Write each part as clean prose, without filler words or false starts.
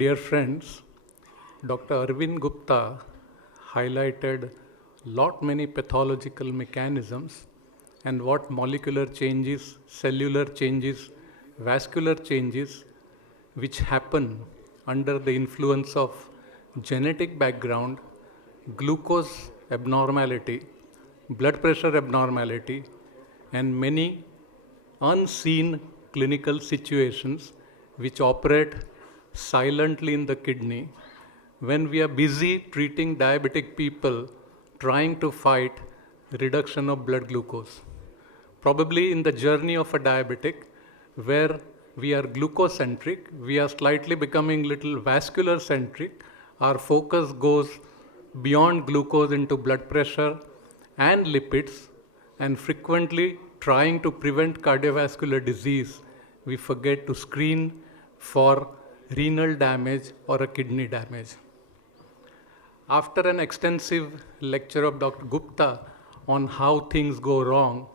Dear friends, Dr. Arvind Gupta highlighted many pathological mechanisms and what molecular changes, cellular changes, vascular changes which happen under the influence of genetic background, glucose abnormality, blood pressure abnormality, and many unseen clinical situations which operate silently in the kidney when we are busy treating diabetic people trying to fight reduction of blood glucose. Probably in the journey of a diabetic where we are glucocentric, we are slightly becoming little vascular centric. Our focus goes beyond glucose into blood pressure and lipids, and frequently trying to prevent cardiovascular disease, we forget to screen for renal damage or a kidney damage. After an extensive lecture of Dr. Gupta on how things go wrong,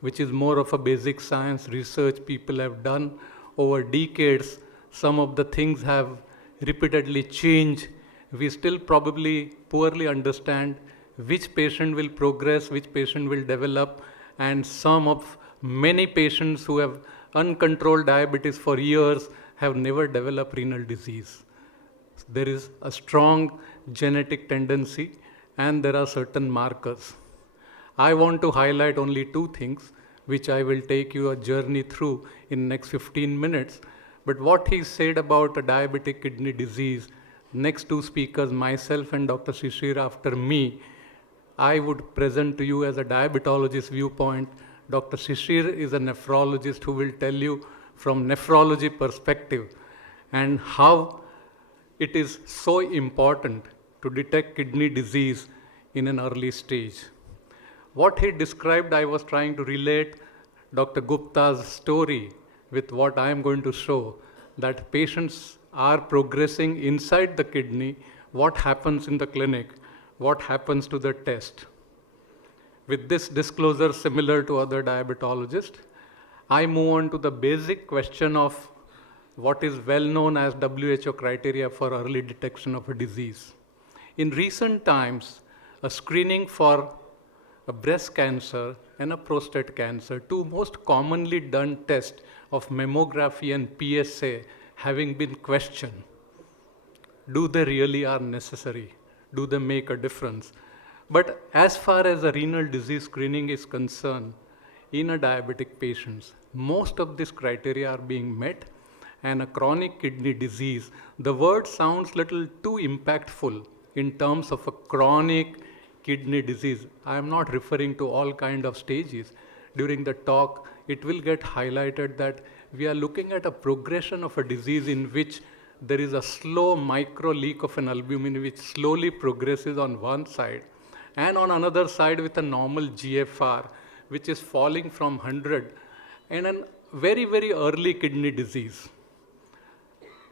which is more of a basic science research people have done over decades, some of the things have repeatedly changed. We still probably poorly understand which patient will progress, which patient will develop, and many patients who have uncontrolled diabetes for years have never developed renal disease. There is a strong genetic tendency and there are certain markers. I want to highlight only two things which I will take you a journey through in next 15 minutes. But what he said about a diabetic kidney disease, next two speakers, myself and Dr. Shishir after me, I would present to you as a diabetologist viewpoint. Dr. Shishir is a nephrologist who will tell you from nephrology perspective and how it is so important to detect kidney disease in an early stage. What he described, I was trying to relate Dr. Gupta's story with what I am going to show, that patients are progressing inside the kidney, what happens in the clinic, what happens to the test. With this disclosure similar to other diabetologists, I move on to the basic question of what is well known as WHO criteria for early detection of a disease. In recent times, a screening for a breast cancer and a prostate cancer, two most commonly done tests of mammography and PSA having been questioned. Do they really are necessary? Do they make a difference? But as far as a renal disease screening is concerned, in a diabetic patients, most of these criteria are being met, and a chronic kidney disease, the word sounds little too impactful in terms of a chronic kidney disease. I am not referring to all kind of stages. During the talk, it will get highlighted that we are looking at a progression of a disease in which there is a slow micro leak of an albumin which slowly progresses on one side, and on another side with a normal GFR which is falling from 100, and a very, very early kidney disease.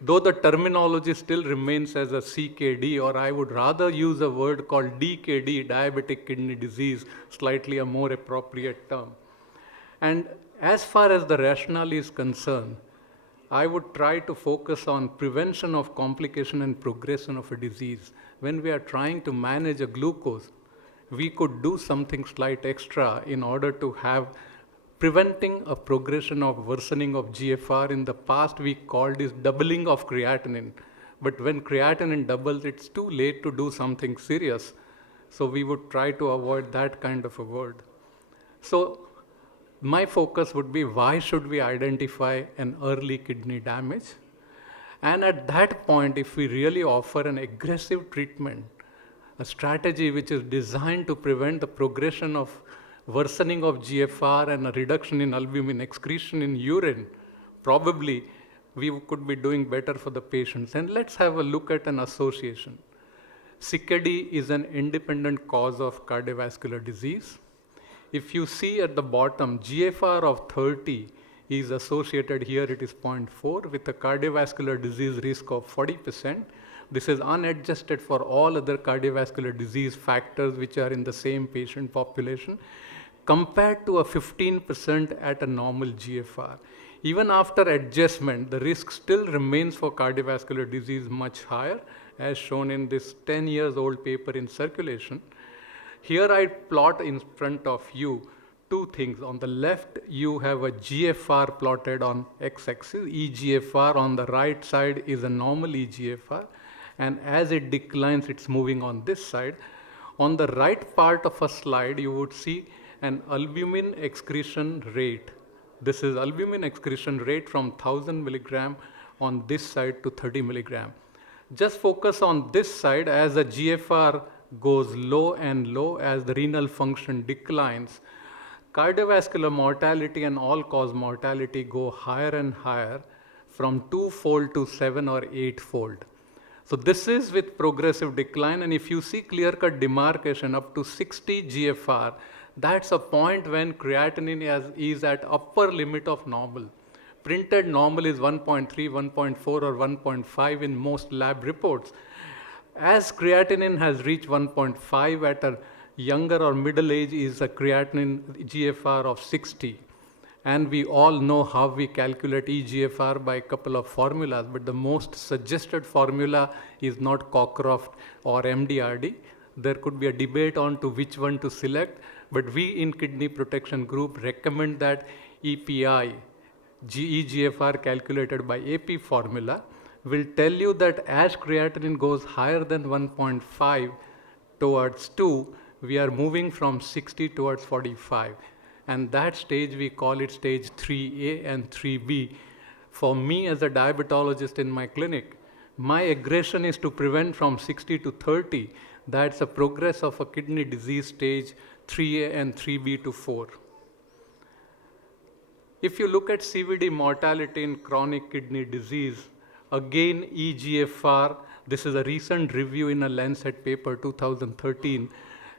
Though the terminology still remains as a CKD, or I would rather use a word called DKD, diabetic kidney disease, slightly a more appropriate term. And as far as the rationale is concerned, I would try to focus on prevention of complication and progression of a disease. When we are trying to manage a glucose, we could do something slight extra in order to have preventing a progression of worsening of GFR. In the past, we called this doubling of creatinine. But when creatinine doubles, it's too late to do something serious. So we would try to avoid that kind of a word. So my focus would be, why should we identify an early kidney damage? And at that point, if we really offer an aggressive treatment, a strategy which is designed to prevent the progression of worsening of GFR and a reduction in albumin excretion in urine, probably we could be doing better for the patients. And let's have a look at an association. CKD is an independent cause of cardiovascular disease. If you see at the bottom, GFR of 30 is associated here, it is 0.4, with a cardiovascular disease risk of 40%. This is unadjusted for all other cardiovascular disease factors which are in the same patient population, compared to a 15% at a normal GFR. Even after adjustment, the risk still remains for cardiovascular disease much higher, as shown in this 10 years old paper in Circulation. Here I plot in front of you two things. On the left, you have a GFR plotted on x-axis. eGFR on the right side is a normal eGFR, and as it declines, it's moving on this side. On the right part of a slide, you would see an albumin excretion rate. This is albumin excretion rate from 1000 milligram on this side to 30 milligram. Just focus on this side. As the GFR goes low and low, as the renal function declines, cardiovascular mortality and all-cause mortality go higher and higher, from 2-fold to 7 or 8-fold. So this is with progressive decline, and if you see clear-cut demarcation up to 60 GFR, that's a point when creatinine is at upper limit of normal. Printed normal is 1.3, 1.4 or 1.5 in most lab reports. As creatinine has reached 1.5 at a younger or middle age is a creatinine GFR of 60. And we all know how we calculate eGFR by a couple of formulas, but the most suggested formula is not Cockcroft or MDRD. There could be a debate on to which one to select, but we in Kidney Protection Group recommend that EPI, eGFR calculated by AP formula, will tell you that as creatinine goes higher than 1.5 towards 2, we are moving from 60 towards 45. And that stage, we call it stage 3A and 3B. For me as a diabetologist in my clinic, my aggression is to prevent from 60 to 30. That's a progress of a kidney disease stage 3A and 3B to 4. If you look at CVD mortality in chronic kidney disease, again eGFR, this is a recent review in a Lancet paper 2013,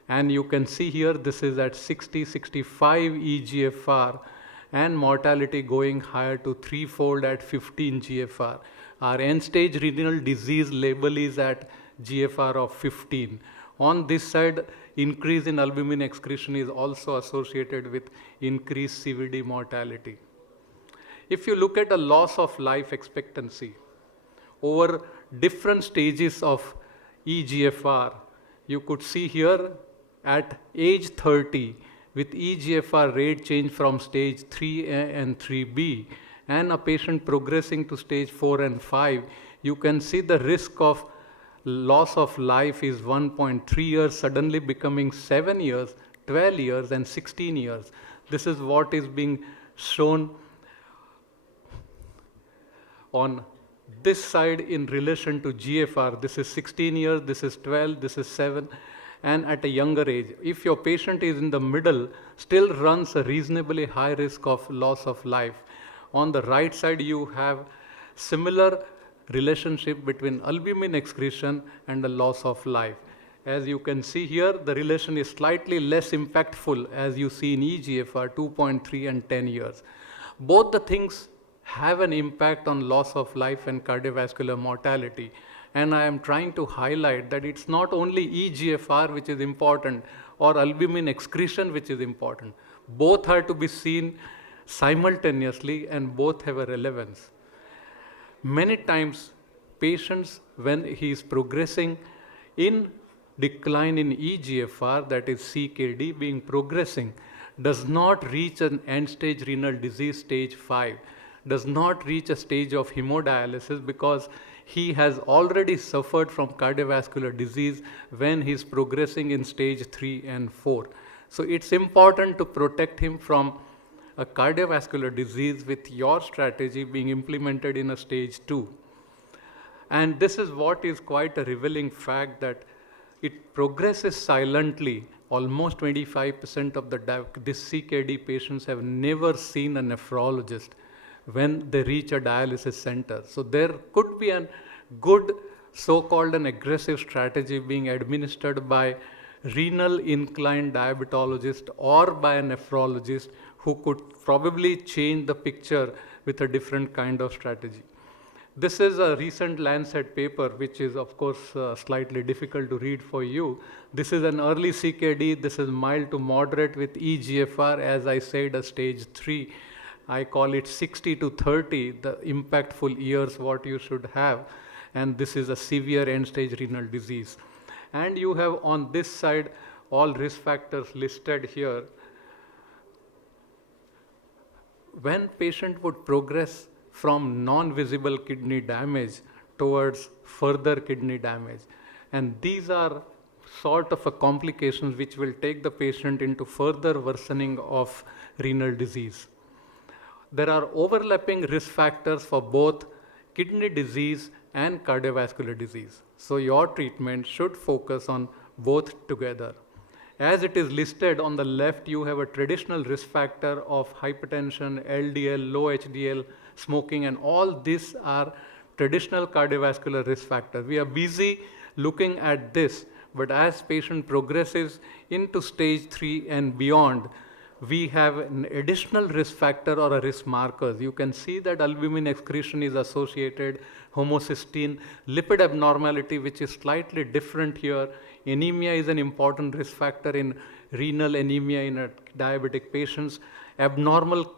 and you can see here this is at 60, 65 eGFR, and mortality going higher to 3-fold at 15 GFR. Our end-stage renal disease label is at GFR of 15. On this side, increase in albumin excretion is also associated with increased CVD mortality. If you look at a loss of life expectancy over different stages of eGFR, you could see here at age 30 with eGFR rate change from stage 3A and 3B and a patient progressing to stage 4 and 5, you can see the risk of loss of life is 1.3 years, suddenly becoming 7 years, 12 years, and 16 years. This is what is being shown on this side in relation to GFR. This is 16 years, this is 12, this is 7, and at a younger age. If your patient is in the middle, still runs a reasonably high risk of loss of life. On the right side, you have similar relationship between albumin excretion and the loss of life. As you can see here, the relation is slightly less impactful as you see in eGFR 2.3 and 10 years. Both the things have an impact on loss of life and cardiovascular mortality. And I am trying to highlight that it's not only eGFR which is important or albumin excretion which is important. Both are to be seen simultaneously and both have a relevance. Many times, patients, when he is progressing in decline in eGFR, that is CKD, being progressing, does not reach an end-stage renal disease stage 5, does not reach a stage of hemodialysis because he has already suffered from cardiovascular disease when he is progressing in stage 3 and 4. So it's important to protect him from a cardiovascular disease with your strategy being implemented in a stage 2. And this is what is quite a revealing fact, that it progresses silently. Almost 25% of this CKD patients have never seen a nephrologist when they reach a dialysis center. So there could be a good so-called an aggressive strategy being administered by renal inclined diabetologist or by a nephrologist who could probably change the picture with a different kind of strategy. This is a recent Lancet paper, which is of course slightly difficult to read for you. This is an early CKD. This is mild to moderate with eGFR, as I said, a stage 3. I call it 60 to 30, the impactful years what you should have. And this is a severe end-stage renal disease. And you have on this side all risk factors listed here. When patient would progress from non-visible kidney damage towards further kidney damage, and these are sort of a complications which will take the patient into further worsening of renal disease. There are overlapping risk factors for both kidney disease and cardiovascular disease. So your treatment should focus on both together. As it is listed on the left, you have a traditional risk factor of hypertension, LDL, low HDL, smoking, and all these are traditional cardiovascular risk factors. We are busy looking at this, but as patient progresses into stage 3 and beyond, we have an additional risk factor or a risk markers. You can see that albumin excretion is associated, homocysteine, lipid abnormality, which is slightly different here. Anemia is an important risk factor in renal anemia in diabetic patients. Abnormal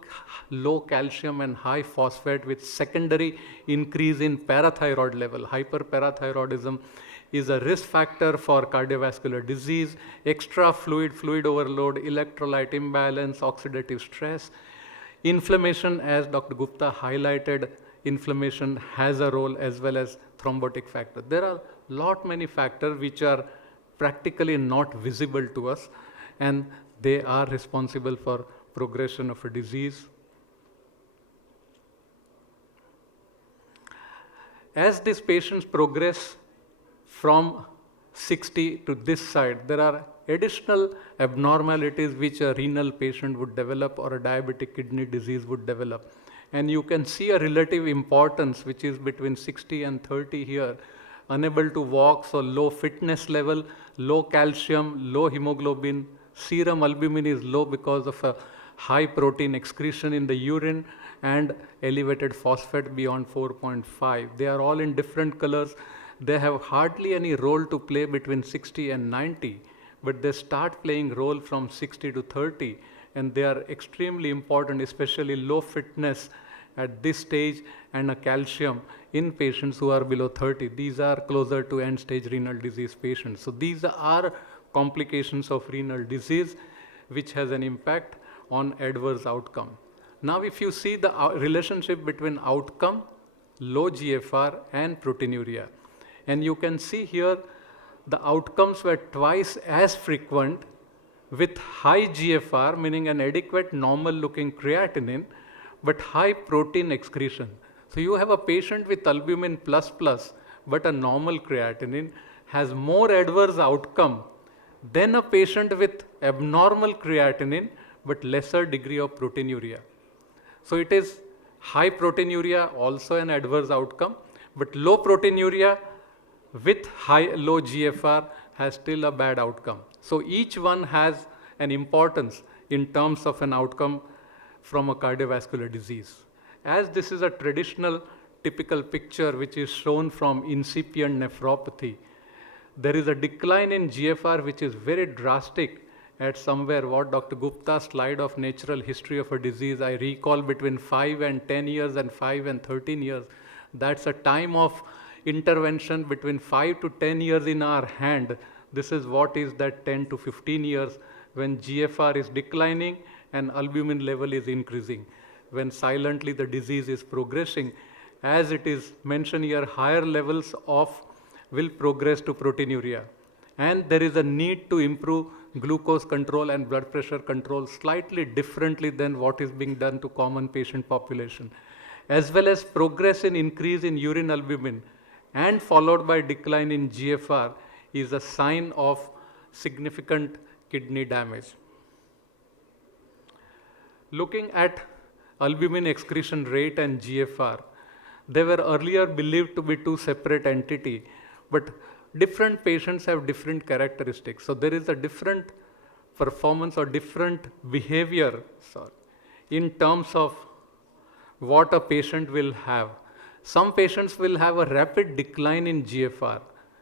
low calcium and high phosphate with secondary increase in parathyroid level. Hyperparathyroidism is a risk factor for cardiovascular disease. Extra fluid overload, electrolyte imbalance, oxidative stress. Inflammation, as Dr. Gupta highlighted, inflammation has a role as well as thrombotic factor. There are many factors which are practically not visible to us, and they are responsible for progression of a disease. As these patients progress from 60 to this side, there are additional abnormalities which a renal patient would develop or a diabetic kidney disease would develop. And you can see a relative importance which is between 60 and 30 here. Unable to walk, so low fitness level, low calcium, low hemoglobin, serum albumin is low because of a high protein excretion in the urine, and elevated phosphate beyond 4.5. They are all in different colors. They have hardly any role to play between 60 and 90, but they start playing role from 60 to 30, and they are extremely important, especially low fitness at this stage and a calcium in patients who are below 30. These are closer to end-stage renal disease patients. So these are complications of renal disease which has an impact on adverse outcome. Now if you see the relationship between outcome, low GFR and proteinuria, and you can see here the outcomes were twice as frequent with high GFR, meaning an adequate normal looking creatinine, but high protein excretion. So you have a patient with albumin plus but a normal creatinine has more adverse outcome than a patient with abnormal creatinine but lesser degree of proteinuria. So it is high proteinuria also an adverse outcome, but low proteinuria with low GFR has still a bad outcome. So each one has an importance in terms of an outcome from a cardiovascular disease. As this is a traditional typical picture which is shown from incipient nephropathy, there is a decline in GFR which is very drastic at somewhere what Dr. Gupta's slide of natural history of a disease, I recall between 5 and 10 years and 5 and 13 years. That's a time of intervention between 5 to 10 years in our hand. This is what is that 10 to 15 years when GFR is declining and albumin level is increasing, when silently the disease is progressing. As it is mentioned here, higher levels will progress to proteinuria. And there is a need to improve glucose control and blood pressure control slightly differently than what is being done to common patient population, as well as progress in increase in urine albumin and followed by decline in GFR is a sign of significant kidney damage. Looking at albumin excretion rate and GFR, they were earlier believed to be two separate entities, but different patients have different characteristics. So there is a different performance or different behavior in terms of what a patient will have. Some patients will have a rapid decline in GFR,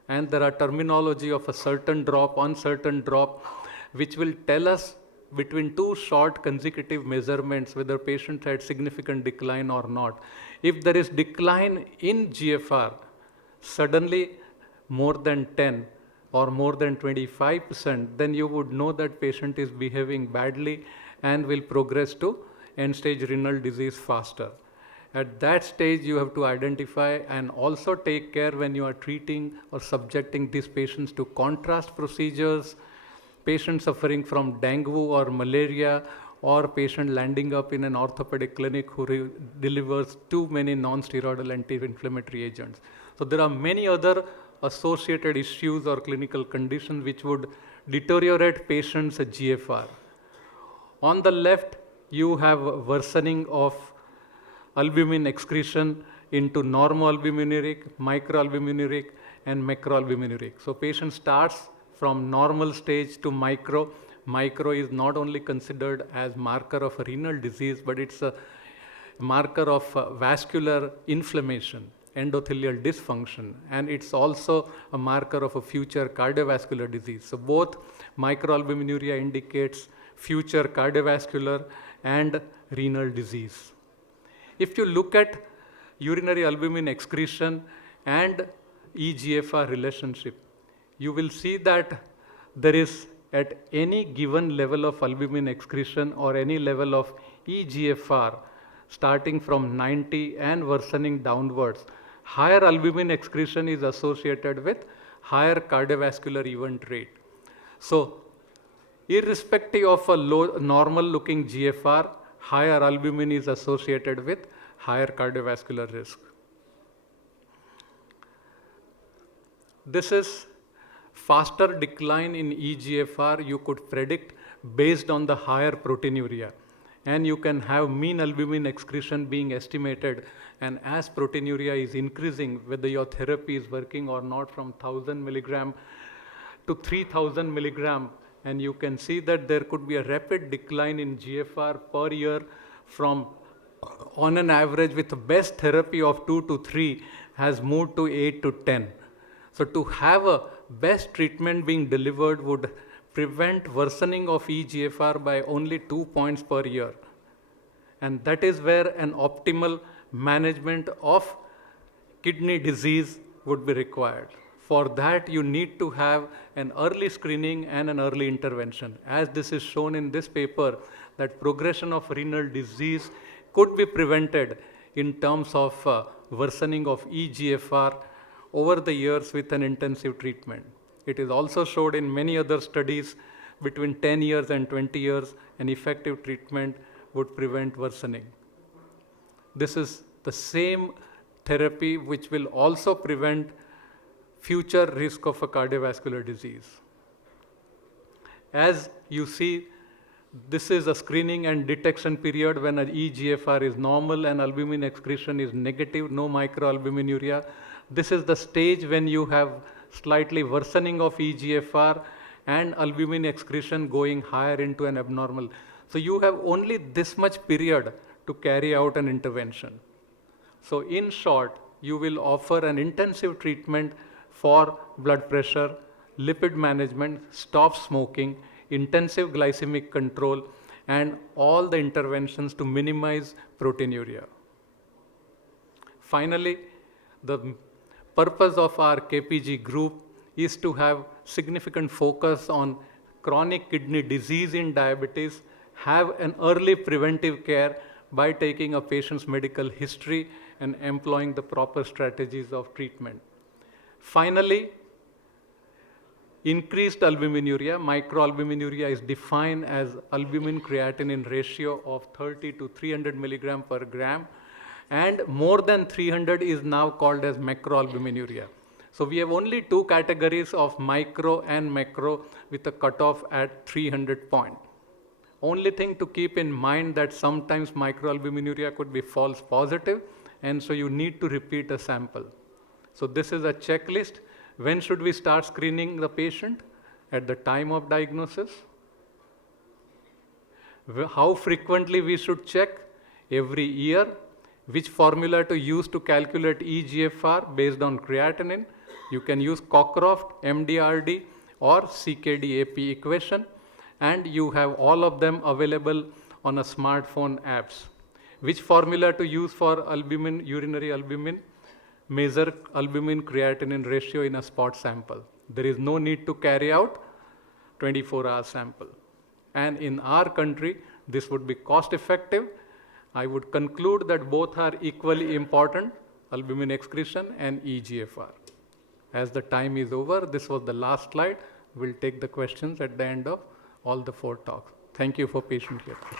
and there are terminology of a certain drop, uncertain drop, which will tell us between two short consecutive measurements whether patient had significant decline or not. If there is decline in GFR, suddenly more than 10 or more than 25%, then you would know that patient is behaving badly and will progress to end-stage renal disease faster. At that stage, you have to identify and also take care when you are treating or subjecting these patients to contrast procedures, patients suffering from dengue or malaria, or patient landing up in an orthopedic clinic who delivers too many non-steroidal anti-inflammatory agents. So there are many other associated issues or clinical conditions which would deteriorate patients' GFR. On the left, you have worsening of albumin excretion into normoalbuminuric, microalbuminuric, and macroalbuminuric. So patient starts from normal stage to micro. Micro is not only considered as marker of a renal disease, but it's a marker of vascular inflammation, endothelial dysfunction, and it's also a marker of a future cardiovascular disease. So both microalbuminuria indicates future cardiovascular and renal disease. If you look at urinary albumin excretion and eGFR relationship, you will see that there is at any given level of albumin excretion or any level of eGFR starting from 90 and worsening downwards, higher albumin excretion is associated with higher cardiovascular event rate. So irrespective of a low normal looking GFR, higher albumin is associated with higher cardiovascular risk. This is faster decline in eGFR you could predict based on the higher proteinuria. And you can have mean albumin excretion being estimated, and as proteinuria is increasing, whether your therapy is working or not, from 1000 milligram to 3000 milligram, and you can see that there could be a rapid decline in GFR per year from, on an average with the best therapy of 2 to 3 has moved to 8 to 10. So to have a best treatment being delivered would prevent worsening of eGFR by only 2 points per year. And that is where an optimal management of kidney disease would be required. For that, you need to have an early screening and an early intervention. As this is shown in this paper, that progression of renal disease could be prevented in terms of worsening of eGFR over the years with an intensive treatment. It is also showed in many other studies between 10 years and 20 years, an effective treatment would prevent worsening. This is the same therapy which will also prevent future risk of a cardiovascular disease. As you see, this is a screening and detection period when an eGFR is normal and albumin excretion is negative, no microalbuminuria. This is the stage when you have slightly worsening of eGFR and albumin excretion going higher into an abnormal. So you have only this much period to carry out an intervention. So in short, you will offer an intensive treatment for blood pressure, lipid management, stop smoking, intensive glycemic control, and all the interventions to minimize proteinuria. Finally, the purpose of our KPG group is to have significant focus on chronic kidney disease in diabetes, have an early preventive care by taking a patient's medical history and employing the proper strategies of treatment. Finally, increased albuminuria. Microalbuminuria is defined as albumin creatinine ratio of 30 to 300 milligram per gram, and more than 300 is now called as macroalbuminuria. So we have only two categories of micro and macro with a cutoff at 300 point. Only thing to keep in mind that sometimes microalbuminuria could be false positive, and so you need to repeat a sample. So this is a checklist. When should we start screening the patient? At the time of diagnosis. How frequently we should check? Every year. Which formula to use to calculate eGFR based on creatinine? You can use Cockcroft, MDRD, or CKD-AP equation. and you have all of them available on a smartphone apps. Which formula to use for albumin, urinary albumin? Measure albumin creatinine ratio in a spot sample. There is no need to carry out 24-hour sample. And in our country, this would be cost effective. I would conclude that both are equally important, albumin excretion and EGFR. As the time is over, this was the last slide. We'll take the questions at the end of all the 4 talks. Thank you for patient hearing.